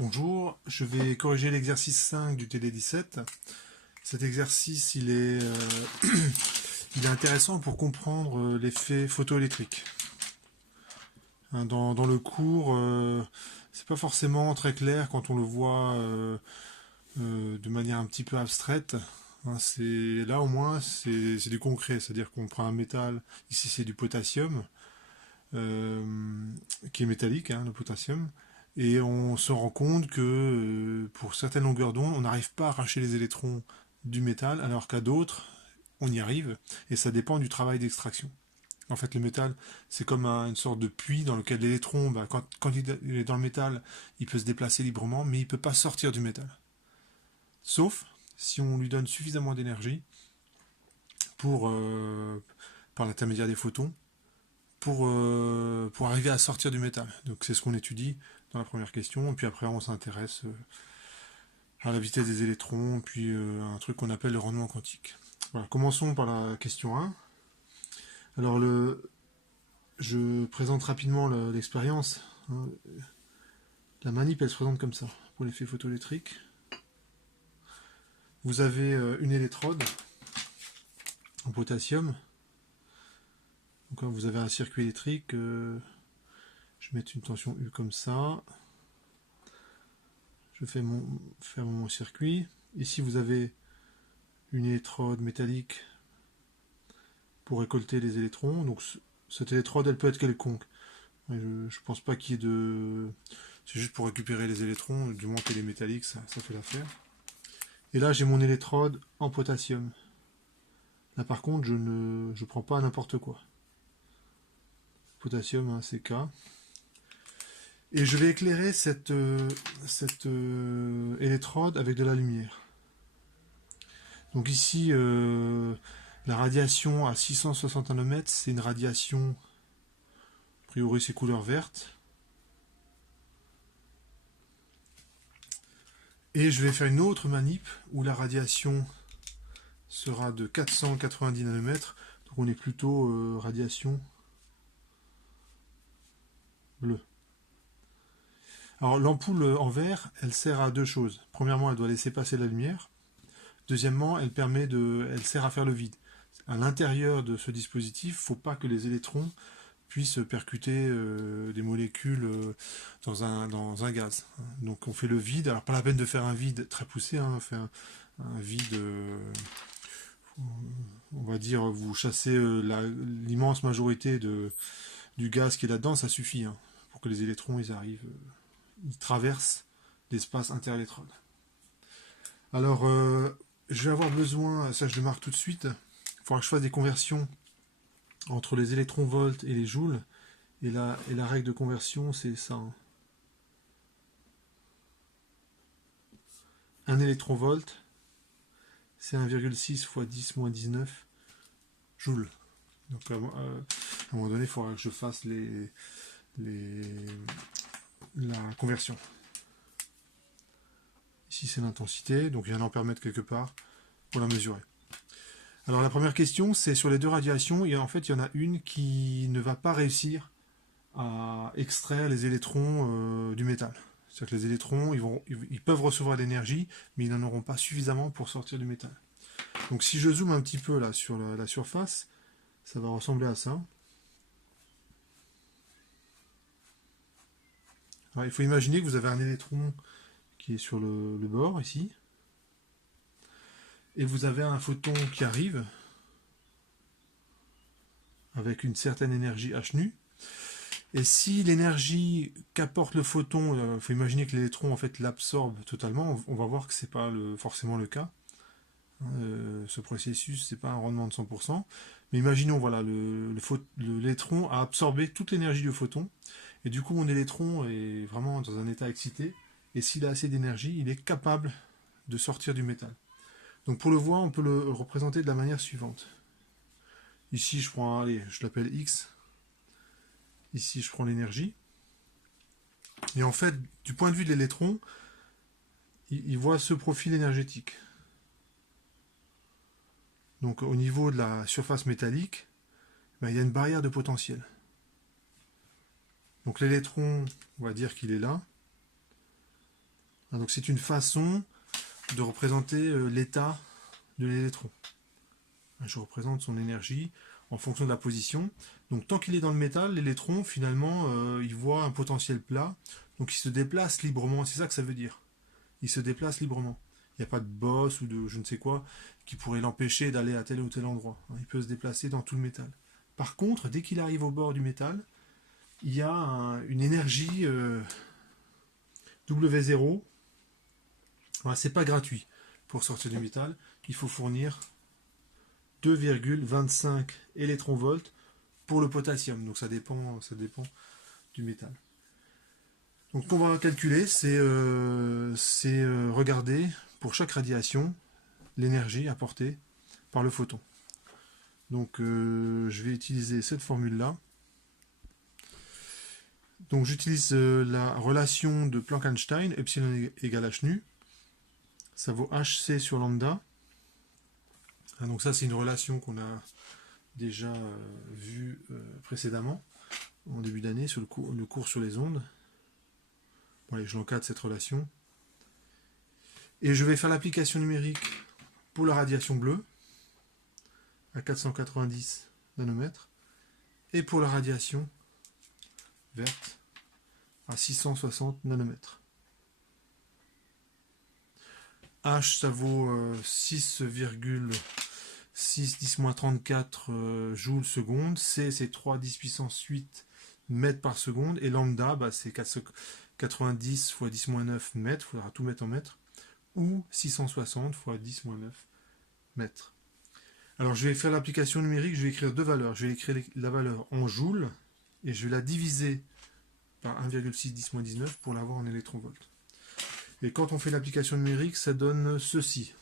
Bonjour, je vais corriger l'exercice 5 du TD17. Cet exercice, il est, il est intéressant pour comprendre l'effet photoélectrique. Dans le cours, c'est pas forcément très clair quand on le voit de manière un petit peu abstraite. C'est là au moins c'est du concret, c'est-à-dire qu'on prend un métal, ici c'est du potassium, euh, qui est métallique, le potassium, et on se rend compte que pour certaines longueurs d'onde, on n'arrive pas à arracher les électrons du métal, alors qu'à d'autres, on y arrive, et ça dépend du travail d'extraction. En fait, le métal, c'est comme une sorte de puits dans lequel l'électron, quand il est dans le métal, il peut se déplacer librement, mais il ne peut pas sortir du métal. Sauf si on lui donne suffisamment d'énergie pour, par l'intermédiaire des photons, pour arriver à sortir du métal. Donc c'est ce qu'on étudie dans la première question, et puis après on s'intéresse à la vitesse des électrons, puis à un truc qu'on appelle le rendement quantique. Voilà, commençons par la question 1. Alors je présente rapidement l'expérience. La manip elle se présente comme ça, pour l'effet photoélectrique. Vous avez une électrode en potassium. Donc vous avez un circuit électrique. Je vais mettre une tension U comme ça. Je fais ferme mon circuit. Ici vous avez une électrode métallique pour récolter les électrons. Donc cette électrode elle peut être quelconque. Je pense pas qu'il y ait de... C'est juste pour récupérer les électrons, du moins qu'elle est métallique, ça fait l'affaire. Et là j'ai mon électrode en potassium. Là par contre je prends pas n'importe quoi. Potassium, CK. Et je vais éclairer cette électrode avec de la lumière. Donc ici, la radiation à 660 nanomètres, c'est une radiation, a priori c'est couleur verte. Et je vais faire une autre manip où la radiation sera de 490 nanomètres. Donc on est plutôt radiation bleue. Alors l'ampoule en vert, elle sert à deux choses. Premièrement, elle doit laisser passer la lumière. Deuxièmement, elle sert à faire le vide. À l'intérieur de ce dispositif, il ne faut pas que les électrons puissent percuter des molécules dans un gaz. Donc on fait le vide. Alors pas la peine de faire un vide très poussé, on fait un vide, on va dire, vous chassez l'immense majorité du gaz qui est là-dedans, ça suffit pour que les électrons ils arrivent, ils traversent l'espace interélectrode. Alors je vais avoir besoin, ça je le marque tout de suite, il faudra que je fasse des conversions entre les électronvolts et les joules, et la règle de conversion c'est ça. Un électronvolt, c'est 1,6 fois 10 moins 19 joules. Donc à un moment donné, il faudra que je fasse la conversion. Ici c'est l'intensité, donc il y a un ampèremètre quelque part pour la mesurer. Alors la première question, c'est sur les deux radiations, en fait il y en a une qui ne va pas réussir à extraire les électrons du métal. C'est-à-dire que les électrons, ils peuvent recevoir l'énergie, mais ils n'en auront pas suffisamment pour sortir du métal. Donc si je zoome un petit peu là sur la surface, ça va ressembler à ça. Alors, il faut imaginer que vous avez un électron qui est sur le bord ici, et vous avez un photon qui arrive avec une certaine énergie h nu. Et si l'énergie qu'apporte le photon, il faut imaginer que l'électron en fait l'absorbe totalement, on va voir que c'est pas forcément le cas. Ce processus, c'est pas un rendement de 100%. Mais imaginons, voilà, l'électron a absorbé toute l'énergie du photon, et du coup mon électron est vraiment dans un état excité, et s'il a assez d'énergie, il est capable de sortir du métal. Donc pour le voir, on peut le représenter de la manière suivante. Ici, je l'appelle X. Ici, je prends l'énergie. Et en fait, du point de vue de l'électron, il voit ce profil énergétique. Donc au niveau de la surface métallique, il y a une barrière de potentiel. Donc l'électron, on va dire qu'il est là. Ah, donc c'est une façon de représenter l'état de l'électron. Je représente son énergie en fonction de la position. Donc tant qu'il est dans le métal, l'électron, finalement, il voit un potentiel plat. Donc il se déplace librement. C'est ça que ça veut dire. Il se déplace librement. Il n'y a pas de bosse ou de je ne sais quoi qui pourrait l'empêcher d'aller à tel ou tel endroit. Il peut se déplacer dans tout le métal. Par contre, dès qu'il arrive au bord du métal, il y a une énergie W0. Voilà, c'est pas gratuit. Pour sortir du métal, il faut fournir 2,25 électronvolts pour le potassium. Donc ça dépend du métal. Donc ce qu'on va calculer, c'est regarder pour chaque radiation l'énergie apportée par le photon. Donc je vais utiliser cette formule-là. Donc j'utilise la relation de Planck-Einstein, epsilon égale h nu. Ça vaut hc sur lambda. Donc ça c'est une relation qu'on a déjà vue précédemment, en début d'année, sur le cours sur les ondes. Bon, allez, je l'encadre cette relation. Et je vais faire l'application numérique pour la radiation bleue, à 490 nanomètres, et pour la radiation verte, à 660 nanomètres. H, ça vaut 6,6 10-34 joules seconde. C, c'est 3 10 puissance 8 mètres par seconde. Et lambda, c'est 90 fois 10-9 mètres. Il faudra tout mettre en mètres. Ou 660 fois 10-9 mètres. Alors, je vais faire l'application numérique. Je vais écrire deux valeurs. Je vais écrire la valeur en joules. Et je vais la diviser par 1,6 10-19 pour l'avoir en électronvolts. Et quand on fait l'application numérique, ça donne ceci.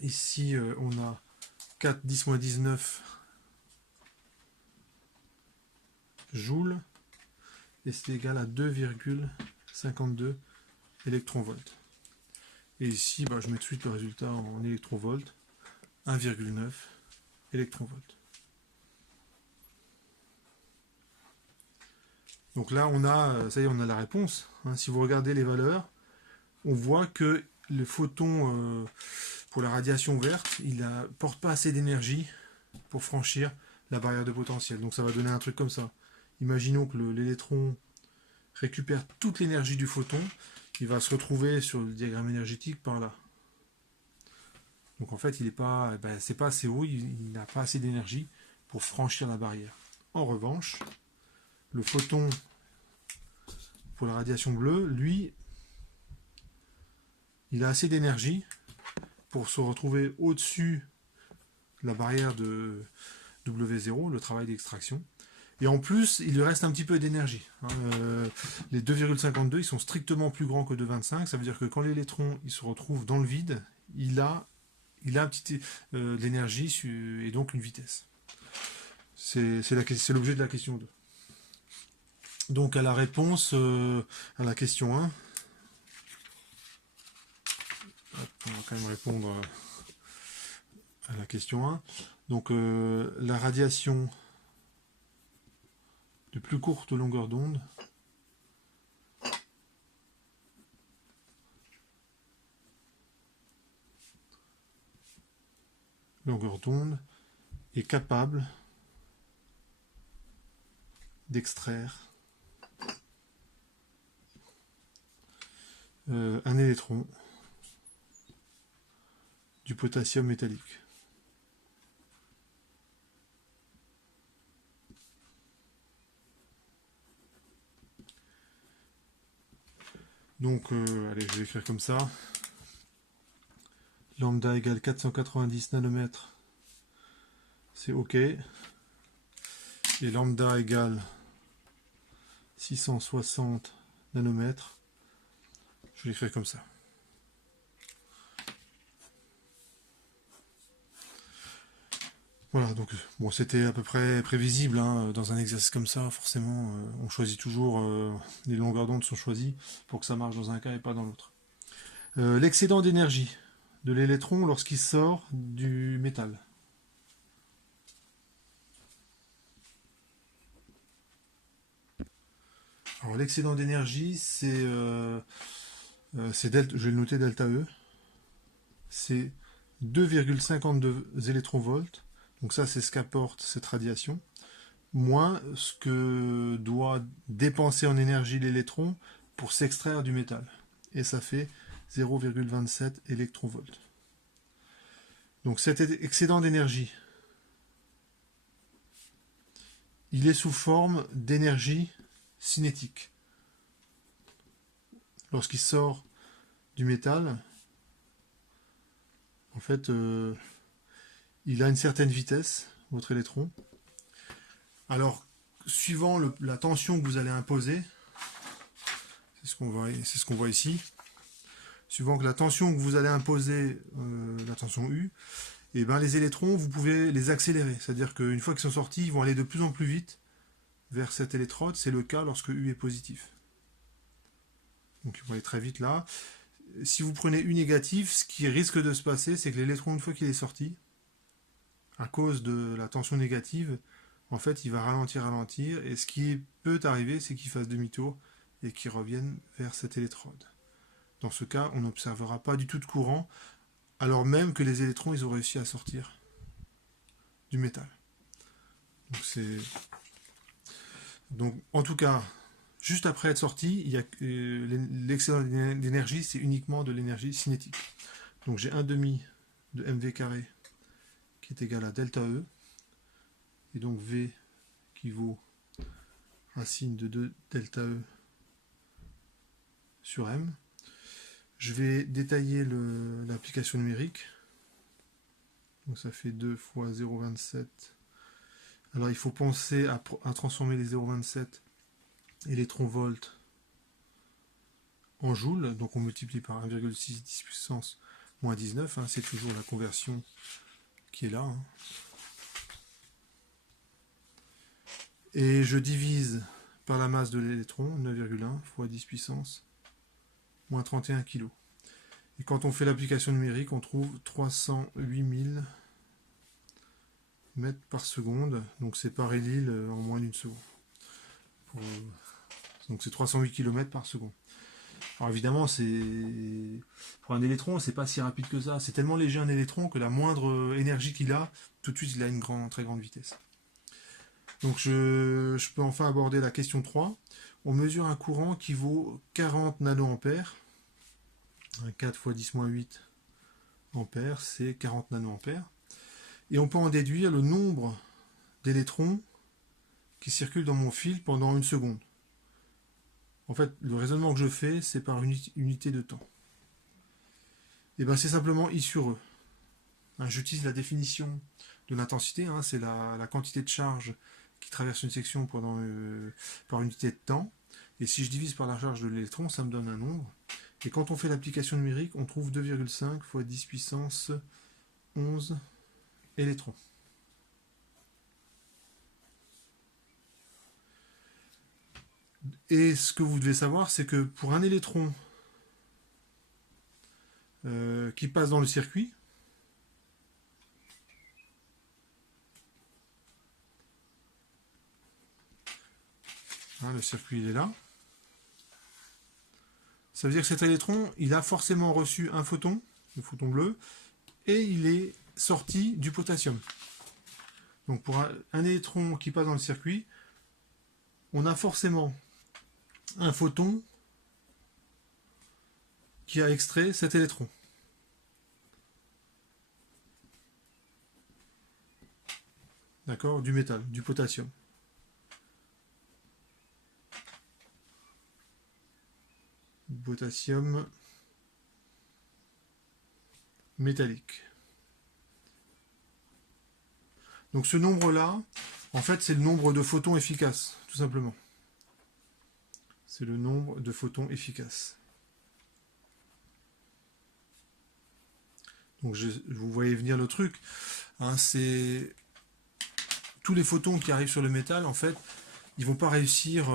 Ici, on a 4 10-19 joules, et c'est égal à 2,52 électronvolts. Et ici, je mets tout de suite le résultat en électronvolts, 1,9 électronvolts. Donc là, ça y est, on a la réponse. Si vous regardez les valeurs, on voit que le photon pour la radiation verte, il ne porte pas assez d'énergie pour franchir la barrière de potentiel. Donc ça va donner un truc comme ça. Imaginons que l'électron récupère toute l'énergie du photon, il va se retrouver sur le diagramme énergétique par là. Donc en fait, c'est pas assez haut, il n'a pas assez d'énergie pour franchir la barrière. En revanche, le photon pour la radiation bleue, lui, il a assez d'énergie pour se retrouver au-dessus de la barrière de W0, le travail d'extraction. Et en plus, il lui reste un petit peu d'énergie. Les 2,52, ils sont strictement plus grands que 2,25. Ça veut dire que quand l'électron il se retrouve dans le vide, il a un petit de l'énergie et donc une vitesse. C'est l'objet de la question 2. Donc à la réponse à la question 1, on va quand même répondre à la question 1. Donc la radiation de plus courte longueur d'onde est capable d'extraire un électron du potassium métallique. Donc, allez, je vais écrire comme ça. Lambda égale 490 nanomètres, c'est OK. Et lambda égale 660 nanomètres, je vais l'écrire comme ça. Voilà, donc bon, c'était à peu près prévisible, dans un exercice comme ça, forcément, on choisit toujours, les longueurs d'onde sont choisies pour que ça marche dans un cas et pas dans l'autre. L'excédent d'énergie de l'électron lorsqu'il sort du métal. Alors l'excédent d'énergie, c'est je vais le noter delta E, c'est 2,52 électronvolts, donc ça c'est ce qu'apporte cette radiation, moins ce que doit dépenser en énergie l'électron pour s'extraire du métal. Et ça fait 0,27 électronvolts. Donc cet excédent d'énergie, il est sous forme d'énergie cinétique. Lorsqu'il sort du métal, en fait, il a une certaine vitesse, votre électron. Alors, suivant la tension que vous allez imposer, c'est ce qu'on voit ici, suivant que la tension que vous allez imposer, la tension U, et ben les électrons, vous pouvez les accélérer. C'est-à-dire qu'une fois qu'ils sont sortis, ils vont aller de plus en plus vite vers cette électrode. C'est le cas lorsque U est positif. Donc ils vont aller très vite là. Si vous prenez U négatif, ce qui risque de se passer, c'est que l'électron, une fois qu'il est sorti, à cause de la tension négative, en fait, il va ralentir, et ce qui peut arriver, c'est qu'il fasse demi-tour et qu'il revienne vers cette électrode. Dans ce cas, on n'observera pas du tout de courant, alors même que les électrons, ils ont réussi à sortir du métal. Donc en tout cas, juste après être sorti, l'excédent d'énergie, c'est uniquement de l'énergie cinétique. Donc j'ai 1 demi de mv carré qui est égal à delta E, et donc V qui vaut racine de 2 delta E sur M. Je vais détailler l'application numérique. Donc ça fait 2 fois 0,27. Alors il faut penser à transformer les 0,27 électronvolts en joules. Donc on multiplie par 1,6 10 puissance moins 19. Hein, c'est toujours la conversion qui est là. Hein. Et je divise par la masse de l'électron, 9,1 fois 10 puissance moins 31 kg. Et quand on fait l'application numérique, on trouve 308 000 mètres par seconde. Donc c'est par Ellil en moins d'une seconde. Donc c'est 308 km par seconde. Alors évidemment, pour un électron, c'est pas si rapide que ça. C'est tellement léger un électron que la moindre énergie qu'il a, tout de suite, il a une très grande vitesse. Donc je peux enfin aborder la question 3. On mesure un courant qui vaut 40 nanoampères. 4 fois 10-8 ampères, c'est 40 nanoampères. Et on peut en déduire le nombre d'électrons qui circulent dans mon fil pendant une seconde. En fait, le raisonnement que je fais, c'est par unité de temps. Et bien c'est simplement I sur E. Hein, j'utilise la définition de l'intensité, hein, c'est la quantité de charge qui traverse une section par unité de temps. Et si je divise par la charge de l'électron, ça me donne un nombre. Et quand on fait l'application numérique, on trouve 2,5 fois 10 puissance 11 électrons. Et ce que vous devez savoir, c'est que pour un électron qui passe dans le circuit, hein, le circuit il est là, ça veut dire que cet électron, il a forcément reçu un photon, le photon bleu, et il est sorti du potassium. Donc pour un électron qui passe dans le circuit, on a forcément un photon qui a extrait cet électron. D'accord, du métal, du potassium. Potassium métallique. Donc ce nombre-là, en fait, c'est le nombre de photons efficaces, tout simplement. C'est le nombre de photons efficaces. Donc vous voyez venir le truc. Hein, c'est tous les photons qui arrivent sur le métal, en fait, ils vont pas réussir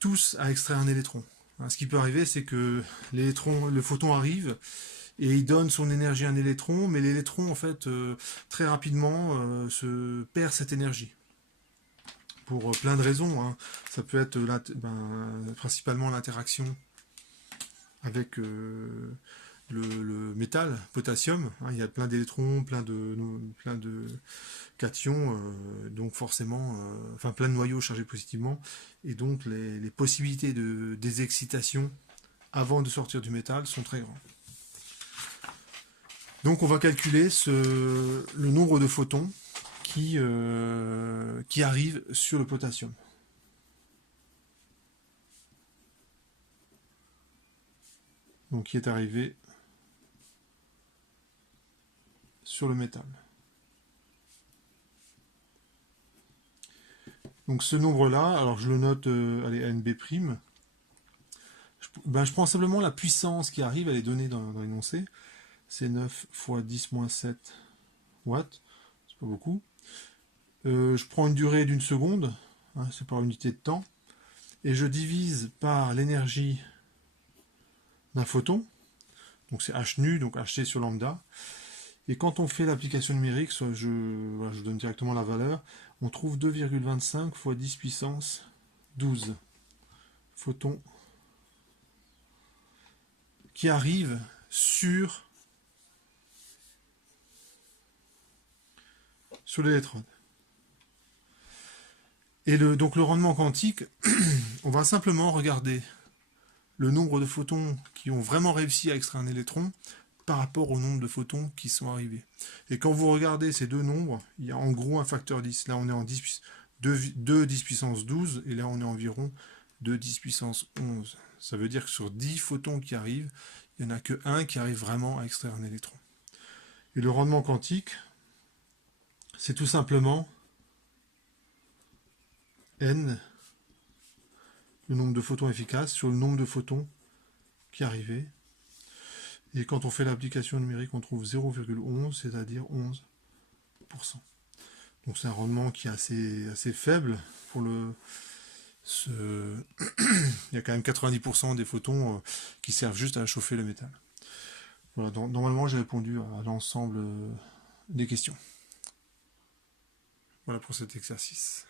tous à extraire un électron. Hein, ce qui peut arriver, c'est que le photon arrive et il donne son énergie à un électron, mais l'électron, en fait, très rapidement, se perd cette énergie. Pour plein de raisons. Hein. Ça peut être principalement l'interaction avec le métal, potassium, hein, il y a plein d'électrons, plein de cations, donc forcément, enfin plein de noyaux chargés positivement, et donc les possibilités de désexcitation avant de sortir du métal sont très grandes. Donc on va calculer le nombre de photons qui arrivent sur le potassium. Donc qui est arrivé sur le métal. Donc ce nombre-là, alors je le note allez, NB'. Je prends simplement la puissance qui arrive, elle est donnée dans l'énoncé. C'est 9 fois 10 moins 7 watts, c'est pas beaucoup. Je prends une durée d'une seconde, hein, c'est par unité de temps, et je divise par l'énergie d'un photon, donc c'est h nu, donc hc sur lambda. Et quand on fait l'application numérique, je donne directement la valeur, on trouve 2,25 fois 10 puissance 12 photons qui arrivent sur l'électrode. Et donc le rendement quantique, on va simplement regarder le nombre de photons qui ont vraiment réussi à extraire un électron par rapport au nombre de photons qui sont arrivés. Et quand vous regardez ces deux nombres, il y a en gros un facteur 10. Là on est en 2 10 puissance 12 et là on est environ 2 10 puissance 11. Ça veut dire que sur 10 photons qui arrivent, il n'y en a que 1 qui arrive vraiment à extraire un électron. Et le rendement quantique, c'est tout simplement n, le nombre de photons efficaces, sur le nombre de photons qui arrivaient. Et quand on fait l'application numérique, on trouve 0,11, c'est-à-dire 11%. Donc c'est un rendement qui est assez faible pour il y a quand même 90% des photons qui servent juste à chauffer le métal. Voilà, normalement j'ai répondu à l'ensemble des questions. Voilà pour cet exercice.